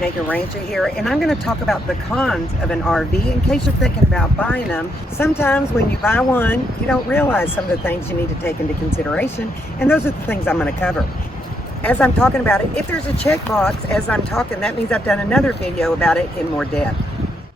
Naked Rancher here, and I'm going to talk about the cons of an RV in case you're thinking about buying them. Sometimes when you buy one, you don't realize some of the things you need to take into consideration, and those are the things I'm going to cover. As I'm talking about it, if there's a checkbox as I'm talking, that means I've done another video about it in more depth.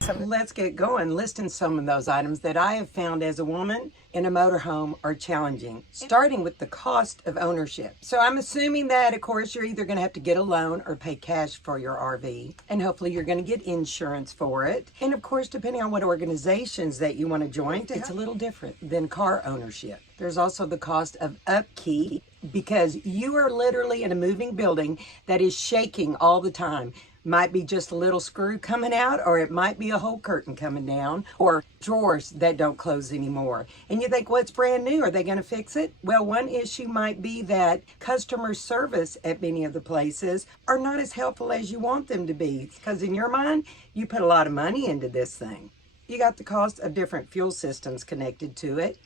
So let's get going, listing some of those items that I have found as a woman in a motorhome are challenging, starting with the cost of ownership. So I'm assuming that, of course, you're either going to have to get a loan or pay cash for your RV, and hopefully you're going to get insurance for it. And of course, depending on what organizations that you want to join, it's a little different than car ownership. There's also the cost of upkeep, because you are literally in a moving building that is shaking all the time. Might be just a little screw coming out, or it might be a whole curtain coming down, or drawers that don't close anymore. And you think, well, it's brand new. Are they going to fix it? Well, one issue might be that customer service at many of the places are not as helpful as you want them to be, because in your mind, you put a lot of money into this thing. You got the cost of different fuel systems connected to it.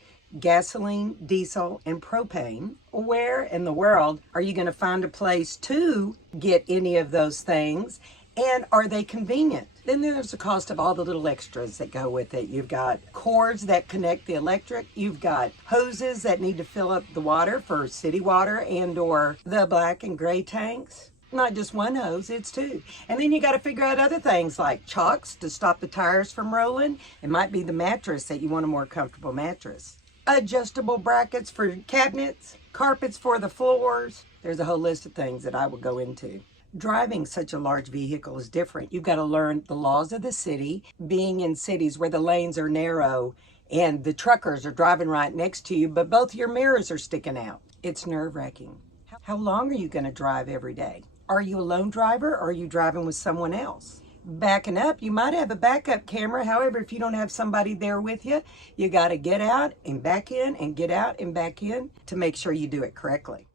Gasoline, diesel, and propane. Where in the world are you going to find a place to get any of those things? And are they convenient? Then there's the cost of all the little extras that go with it. You've got cords that connect the electric. You've got hoses that need to fill up the water for city water and or the black and gray tanks. Not just one hose, it's two. And then you got to figure out other things like chocks to stop the tires from rolling. It might be the mattress that you want a more comfortable mattress. Adjustable brackets for cabinets, carpets for the floors. There's a whole list of things that I will go into. Driving such a large vehicle is different. You've got to learn the laws of the city, being in cities where the lanes are narrow and the truckers are driving right next to you, but both your mirrors are sticking out. It's nerve-wracking. How long are you going to drive every day? Are you a lone driver, or are you driving with someone else? Backing up, you might have a backup camera. However, if you don't have somebody there with you, you got to get out and back in and get out and back in to make sure you do it correctly.